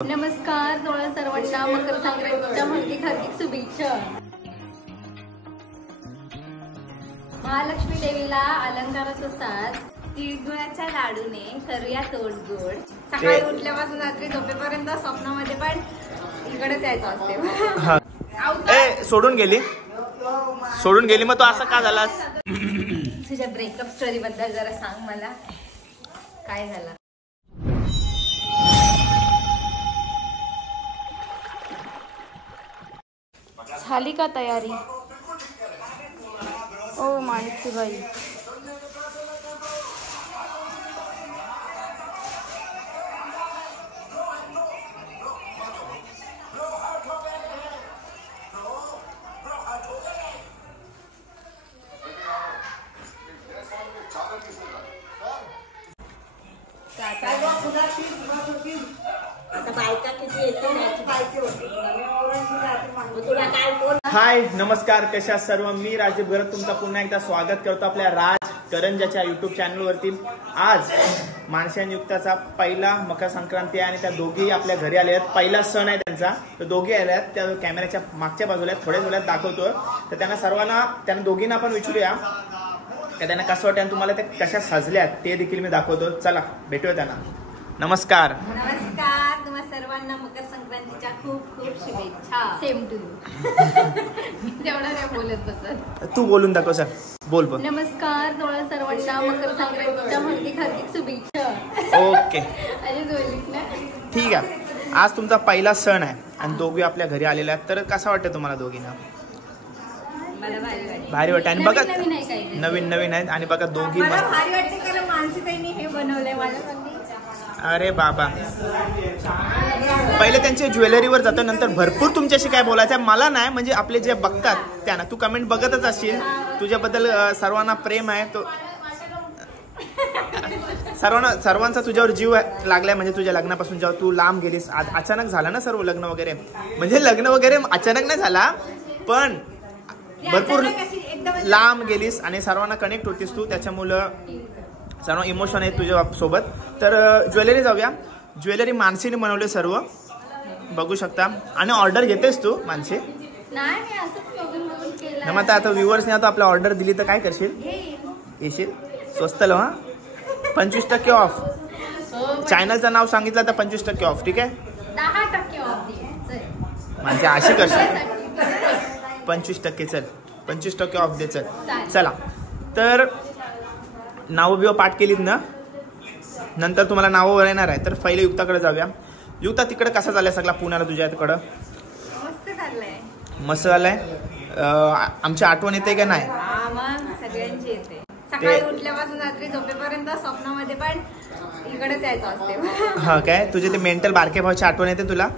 नमस्कार तुम्हाला सर्वांना मकर संक्रांतीच्या हार्दिक हार्दिक शुभेच्छा। महालक्ष्मी देवीला अलंकाराचा साज तिळगुळाच्या लाडूने करूया तोडगोड। सकाळी उठल्यापासून रात्री झोपेपर्यंत स्वप्नामध्ये पण इकडेच यायचं असते। सोडून गेली मग तो असा का झालास? तुझ्या ब्रेकअप स्टोरी बद्दल जरा सांग मला, काय झालं? झाली का तयारी? ओ माणिकची बाई, हाय नमस्कार, कशा सर्व? मी राजीव भरत तुमचा पुन्हा एकदा स्वागत करतो आपल्या राज करंजाच्या युट्यूब चॅनल वरती। आज माणसांयुक्ताचा पहिला मकर संक्रांती आहे आणि त्या दोघी आपल्या घरी आल्या आहेत। पहिला सण आहे त्यांचा, तर दोघी आल्या आहेत, त्या कॅमेऱ्याच्या मागच्या बाजूला थोड्या वेळात दाखवतो। तर त्यांना दोघींना आपण विचारूया की त्यांना कसं वाटतं आणि तुम्हाला ते कशा सजल्यात ते देखील मी दाखवतो। चला भेटूया त्यांना। नमस्कार। नमस्कार तुम्हा सर्वांना मकर संक्रांतीच्या खूप खूप शुभेच्छा। Same to you. तेवढं नाही बोलत बसत, तू बोलून दाखव सर, बोल बोल। नमस्कार तुम्हाला सर्वांना मकर संक्रांतीच्या हार्दिक हार्दिक शुभेच्छा। ओके अरे बोललीस ना, ठीक आहे। आज तुमचा पहिला सण आहे आणि दोघी आपल्या घरी आलेल्या आहेत, तर कसं वाटतं तुम्हाला दोघींना? मला भारी वाटतं आणि बघा नवीन नवीन आहेत आणि बघा दोघी मला भारी वाटते कारण मानसीताईंनी हे बनवलंय माझ्यासाठी। अरे बाबा, पहिले त्यांच्या ज्वेलरीवर जातो, नंतर भरपूर तुमच्याशी काय बोलायचं आहे मला नाही, म्हणजे आपले जे बघतात त्यांना। तू कमेंट बघतच असशील, तुझ्याबद्दल सर्वांना प्रेम आहे, तो सर्वांचा तुझ्यावर जीव लागलाय। म्हणजे तुझ्या लग्नापासून जेव्हा तू लांब गेलीस, अचानक झालं ना सर्व लग्न वगैरे, म्हणजे लग्न वगैरे अचानक नाही झाला पण भरपूर लांब गेलीस आणि सर्वांना कनेक्ट होतीस तू, त्याच्यामुळं सर्व इमोशन आहे तुझ्या सोबत। तर ज्वेलरी जाऊया। ज्वेलरी मानसीने बनवले सर्व, बघू शकता। आणि ऑर्डर घेतेस तू मानसी? नाही मग आता व्ह्युअर्सने आता आपला ऑर्डर दिली तर काय करशील? येशील? स्वस्त लो हा, 25% ऑफ। चॅनलचं नाव सांगितलं तर 25% ऑफ, ठीक आहे? 10% ऑफ म्हणजे अशी करशील? 25% चल, 25% ऑफ दे चल। चला, तर नावं बिव पाठ केलीत ना, नंतर तुम्हाला नावं येणार आहे। तर पहिले युक्ताकडे जाऊया। युक्ता, तिकडे कसा चाललाय सगळा पुण्याला तुझ्याकडं? मस्त चाललंय। मस्त झालंय। आमची आठवण येते का नाही? सगळ्यांची येते। सकाळी उठल्यापासून रात्री झोपेपर्यंत स्वप्नामध्ये पण इकडेच यायचं असते। हा काय, तुझे ते मेंटल बारके भावाची आठवण येते तुला?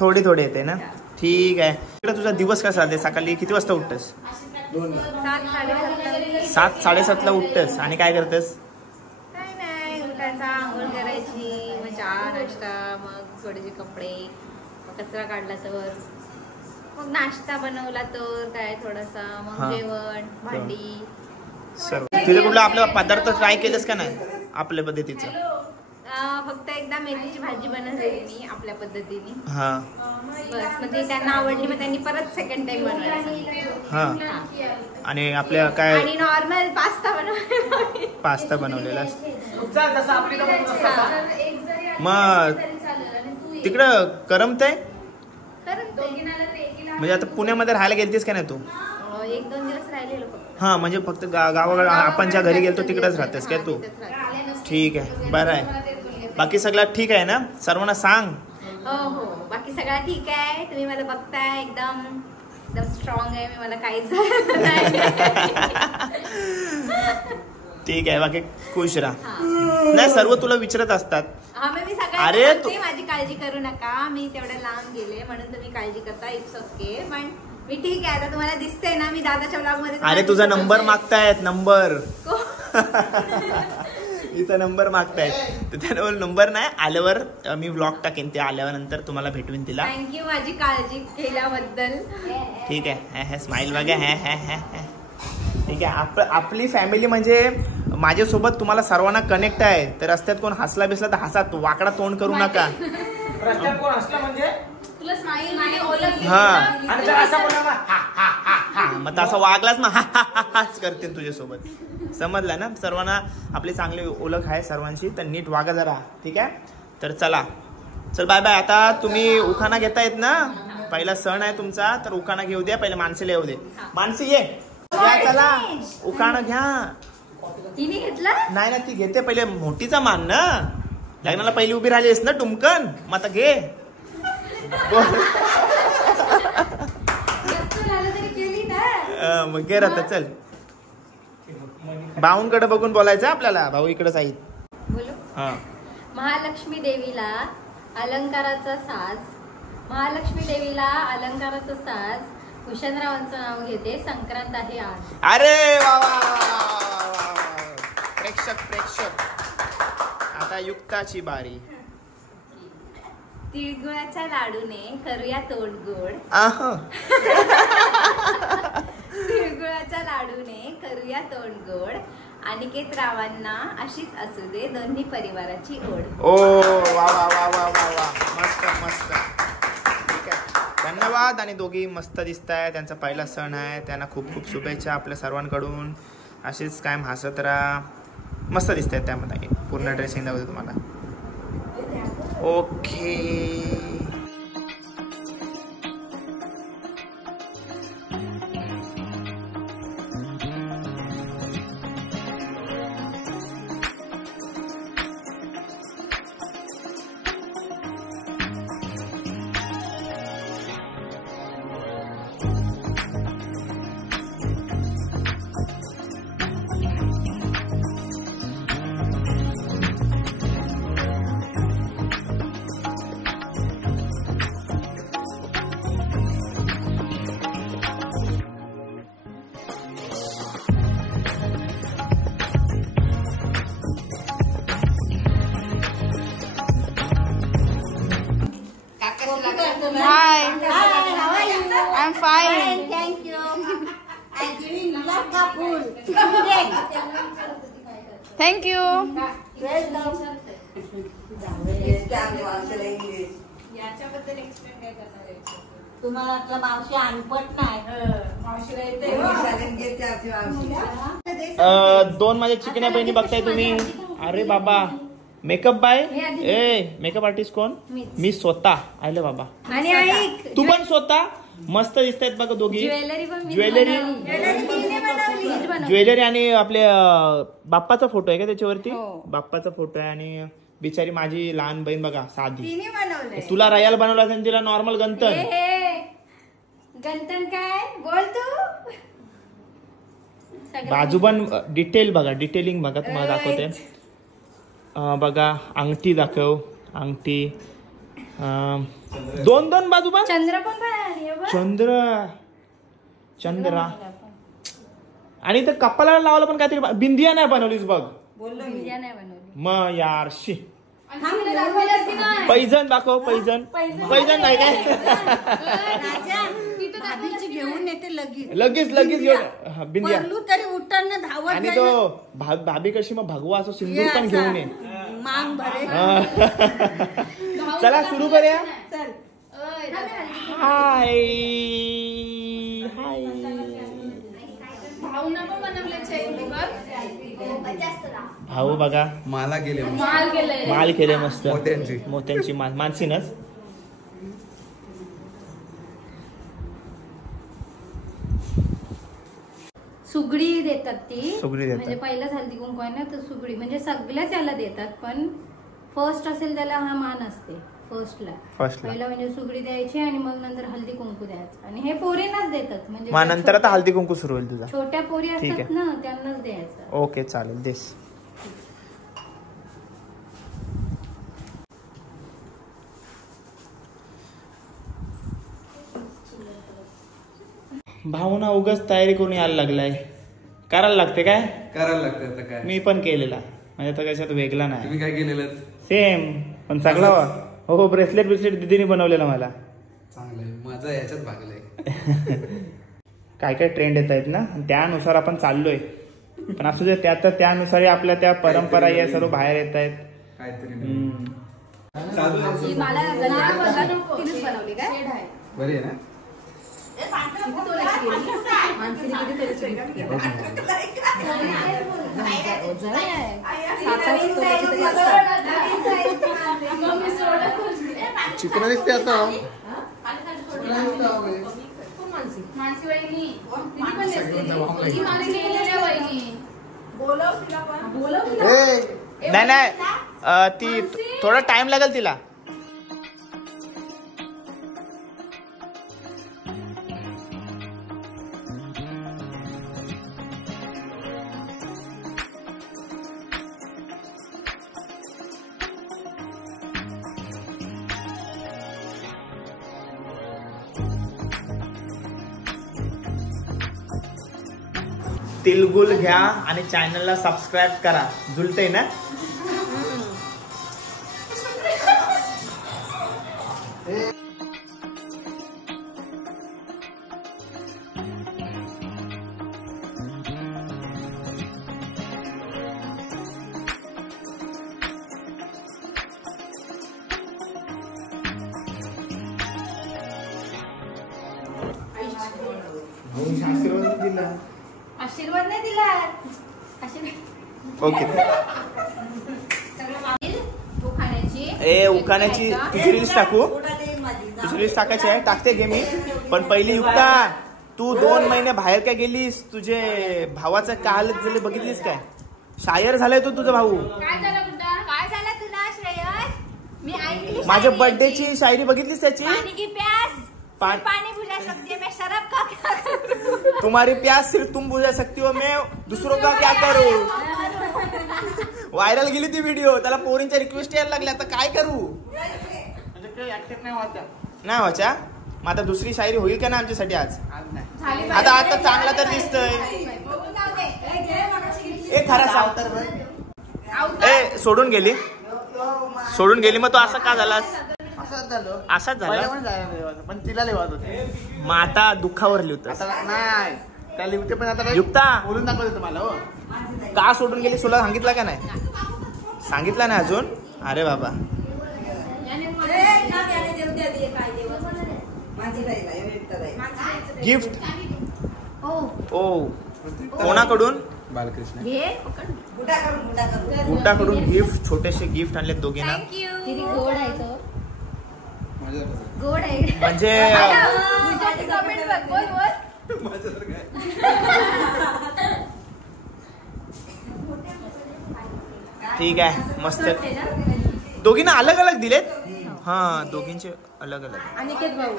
थोडी येते ना, ठीक आहे। इकडे तुझा दिवस कसा चालते? सकाळी किती वाजता उठतेस? 7, 7:30ला उठतेस आणि काय करतेस? काय नाही, उठायचा, आंघोळ करायची, मग चहा नाश्ता, मग थोडेसे कपडे, मग कचरा काढला तर, मग नाश्ता बनवला तर काय थोडासा, मग जेवण, भांडी सर्व। तुझे कुठला आपला पदार्थ ट्राय केलेस का नाही आपल्या पद्धतीचं? फक्त एकदा मेथीची भाजी बनवली मी आपल्या पद्धतीने, हा बस। मग ती त्यांना आवडली, मग त्यांनी परत सेकंड टाइम बनवायचं। हा, आणि आपल्या काय आणि नॉर्मल पास्ता बनवलेला। मग तिकडं करमतंय? म्हणजे आता पुण्यामध्ये राहायला गेलतीस का नाही तू? 1-2 दिवस राहिलेलो फक्त। हा, म्हणजे फक्त गावाकडे आपण ज्या घरी गेलतो तिकडेच राहतेस काय तू? ठीक आहे, बरं आहे। बाकी सगळं ठीक आहे ना? सर्वांना सांग। हो, बाकी सगळं ठीक आहे। तुम्ही मला बघताय, एकदम स्ट्रॉंग आहे मी, मला काहीच ठीक आहे। बाकी खुश राहा। नाही, सर्व तुला विचारत असतात। अरे माझी काळजी करू नका, मी तेवढ्या लांब गेले म्हणून तुम्ही काळजी करता, इट्स ओके। पण मी ठीक आहे, आता तुम्हाला दिसतंय ना मी दादाच्या व्लॉग मध्ये। अरे तुझा नंबर मागतायत, नंबर इथं नंबर मागतायत, तर त्यावर नंबर नाही, आल्यावर मी व्लॉग टाकेन, ते आल्यावर नंतर तुम्हाला भेटवीन तिला। थँक्यू माझी काळजी केल्याबद्दल। ठीक आहे, स्माइल बघा, ठीक आहे। आपली फॅमिली म्हणजे माझ्यासोबत तुम्हाला सर्वांना कनेक्ट आहे. तर रस्त्यात कोण हसला बिसला तर हसा, वाकडा तोंड करू नका. रस्त्यात कोण हसला म्हणजे तुला स्माईल आणि ओळख हा आणि जर असा बोलला ना, मग तसा वागलाच ना हाच करते तुझ्यासोबत. समजलं ना? सर्वांना आपली चांगली ओळख आहे सर्वांशी, तर नीट वागा जरा. ठीक आहे, तर चला चल बाय बाय. आता तुम्ही उखाणा घेतायत ना, पहिला सण आहे तुमचा, तर उखाणा घेऊ द्या. पहिले माणसेला येऊ दे. माणसे ये या, चला उखाणा घ्या. तिने घेतला नाही ना, ती घेते पहिले. मोठीचा मान ना, लग्नाला पहिली उभी राहिलीस ना टुमकन, मग आता घे. मग घे राहता. चल भाऊंकडे बघून बोलायचं आपल्याला, भाऊ इकडेच आहेत. बोलू. हा. महालक्ष्मी देवीला अलंकाराचा साज, महालक्ष्मी देवीला अलंकाराचा साज, कुशनरावांचं नाव घेते, संक्रांत आहे आज. अरे वा वा वा. प्रेक्षक आता युक्ताची बारी. तिळगुळाच्या लाडूने करूया तोंड गोड, तिळगुळाच्या लाडूने करूया तोंड गोड, अनिकेत रावांना अशीच असू दे दोन्ही परिवाराची ओढ. ओ वा वा वा वा वा वा. मस्त मस्त. ठीक आहे, धन्यवाद. आणि दोघी मस्त दिसत आहे. त्यांचा पहिला सण आहे, त्यांना खूप खूप शुभेच्छा आपल्या सर्वांकडून. अशीच कायम हसत राहा. मस्त दिसत आहेत त्यामध्ये. पूर्ण ड्रेसिंग दाखवतो तुम्हाला. Okay. Hi. How are you? I'm fine. Thank you. I'm giving love Kapur. Thank you. Welcome. तुम्हाला आपला मावशी अनपट नाही. दोन माझ्या चिकन्या बहिणी बघताय तुम्ही. अरे बाबा, मेकअप बाय मेकअप आर्टिस्ट कोण? मी स्वतः. आले बाबा. आणि ऐक, तू पण स्वतः मस्त दिसत आहेत बघा दोघी. ज्वेलरी पण मी ज्वेलरी बनवली. ज्वेलरी आणि आपले बाप्पाचा फोटो आहे का त्याच्यावरती? हो. बाप्पाचा फोटो आहे. आणि बिचारी माझी लहान बहीण बघा, साधी. तिने बनवलंय. तुला रयाल बनवला आणि तिला नॉर्मल गंतन. गंतन काय बोल तू. बाजू पण डिटेल बघा, डिटेलिंग बघा, तुम्हाला दाखवते. बघा अंगठी दाखव, अंगठी. दोन दोन बाजू पण. चंद्र पण बनवली आहे बघ. चंद्रा. आणि तर कपाला लावलं पण काहीतरी बिंदिया नाही बनवलीस बघ. बिंदिया नाही बनवली. मग यार शी. पैजण दाखव, पैजण. पैजण नाही काय? भाभीची घेऊन येते लगेच. लगेच घेऊन बिंदिया. परलू तरी उठताना धावत आणि जाईल. तो भाभी कशी मग भगवा असं सिंदूर पण घेऊन ये. मांग भरे. चला सुरू करूया. चल. हाय. भाऊना पण बनवले चैन बघ. भाऊ बघा मला गेले माल केले मस्त. मोत्यांची माल मानसीनच. सुगडी देतात ती. सुगडी देतात. म्हणजे पहिलाच हल्दी कुंकू आहे ना, तर सुगडी म्हणजे सगळ्याच याला देतात, पण फर्स्ट असेल त्याला हा मान असते. फर्स्टला पहिला म्हणजे सुगडी द्यायची आणि मग नंतर हल्दी कुंकू द्यायचं. आणि हे पोरींनाच देतात. म्हणजे मग नंतर आता हल्दी कुंकू सुरू होईल तुझा. छोट्या पोरी ठीक असतात आहे. ना, त्यांनाच द्यायचं. ओके चालेल, देस. भावना उगाच तयारी करून यायला लागलाय. करायला लागते काय? करायला लागतं आता काय. मी पण केलेला, म्हणजे आता कशात वेगळा नाही. तुम्ही काय केलेलं? सेम, पण सगळा. हो, ब्रेसलेट दिदीने बनवलेला मला. चांगलंय, माझं याच्यात भागलंय. काय काय ट्रेंड येत आहेत ना, त्यानुसार आपण चाललोय. पण असू दे, त्यानुसार आपल्या त्या परंपरा या सर्व बाहेर येत आहेत. काहीतरी बनवली काय बरी आहे ना. चिकन दिसते असं. नाही ती थोडा टाइम लागेल तिला. तिलगुल घ्या आणि चॅनलला सबस्क्राईब करा. जुलतंय ना. आशीर्वाद नाही दिला. ओके. उखाण्याची तुझी रील्स टाकू. तुझी रील्स टाकायची आहे. टाकते घे मी. पण पहिली युक्ता, तू 2 महिने बाहेर काय गेलीस? तुझे भावाचं काल झाले बघितलीस काय? शायर झालाय तू. तुझा भाऊ काय झालं तुला श्रेयस? मी ऐकली. माझ्या बर्थडेची शायरी बघितलीस त्याची? पानी बुझा सकती है मैं शराब का क्या करूं? तुम्हारी प्यास सिर्फ तुम बुझा सकती हो, मैं दूसरों का क्या करू. व्हायरल गेली ती व्हिडिओ. त्याला पोरींच्या रिक्वेस्ट यायला लागल्या. आता काय करू? नाही व्हायच्या. मग आता दुसरी शायरी होईल का ना आमच्यासाठी आज? आता चांगला तर दिसतोय. खरा सांग. सोडून गेली मग तो असा का झालास? असाच झाला. पण तिला लिहत होते. मग आता दुःखावर लिहितोस? नाही त्या लिहते. पण आता युक्ता बोलून दाखवते तुम्हाला. हो का सोडून गेली? तुला सांगितलं का नाही? सांगितलं नाही अजून? अरे बाबा. गिफ्ट. ओ कोणाकडून? बालकृष्ण गुड्डाकडून गिफ्ट. छोटेसे गिफ्ट आणले दोघींना. गोड आहे तो. गोड आहे म्हणजे ठीक आहे. मस्त. दोघींना अलग अलग दिलेत. हा दोघींचे अलग अलग. अनिकेत भाऊ.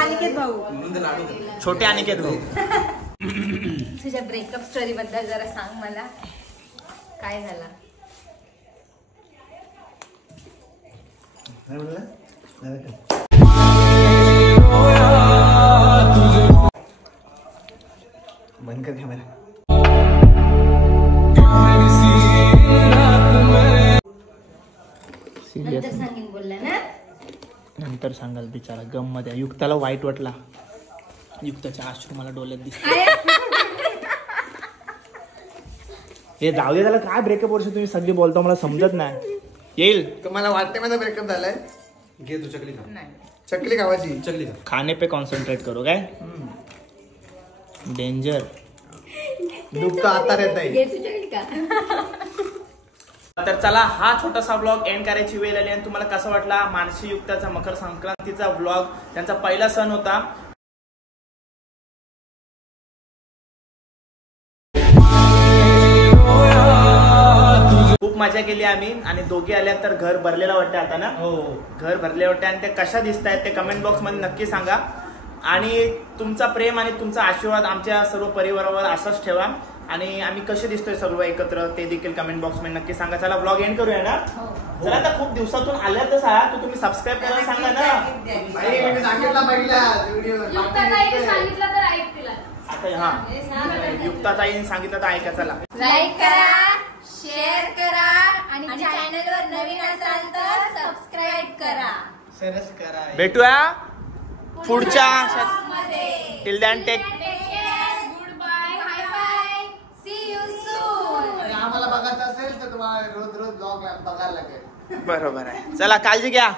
अनिकेत भाऊ. छोटे अनिकेत भाऊ. तुझ्या ब्रेकअप स्टोरी बद्दल जरा सांग मला. काय झालं? बंद कर कॅमेरा. नंतर सांगेन बोलला ना. नंतर सांगाल बिचारा. गम मध्ये युक्ताला वाईट वाटला. युक्ताच्या अश्रू मला डोळ्यात दिसत. हे जाऊ दे त्याला. काय ब्रेकअप वर्ष तुम्ही सगळी बोलता मला समजत नाही. येईल तुम्हाला वाटते माझा ब्रेकअप झालाय. घे तू चकली खा. चकली खावायची. चकली खा. खाने पे कॉन्सन्ट्रेट करो. काय डेंजर. दुःख आता येत नाही. तर चला हा छोटासा व्लॉग एंड करायची वेळ आली. आणि तुम्हाला कसा वाटला मानसी युक्ताचा मकर संक्रांतीचा व्लॉग? त्यांचा पहिला सण होता. खूप मजा केली आम्ही. आणि दोघे आल्या तर घर भरलेला वाटतं आता ना. हो घर भरले वाटते. आणि ते कशा दिसत आहेत ते कमेंट बॉक्स मध्ये नक्की सांगा. आणि तुमचा प्रेम आणि तुमचा आशीर्वाद आमच्या सर्व परिवारावर असाच ठेवा. आणि आम्ही कसे दिसतोय सर्व एकत्र ते देखील कमेंट बॉक्स मध्ये नक्की सांगा. चला व्लॉग एंड करूया ना. चला आता खूप दिवसातून आल्या तर तुम्ही सबस्क्राईब करायला सांगा ना. सांगितलं पहिला आता हा युक्ताताईने सांगितलं तर ऐका. चला लाईक करा, शेअर करा आणि चॅनलवर नवीन असाल तर सबस्क्राईब करा. सरस करा. भेटूया पुढच्या. टिल दॅन टेक रोज रोज ब्लॉग बघायला लागेल. बरोबर आहे. चला काळजी घ्या.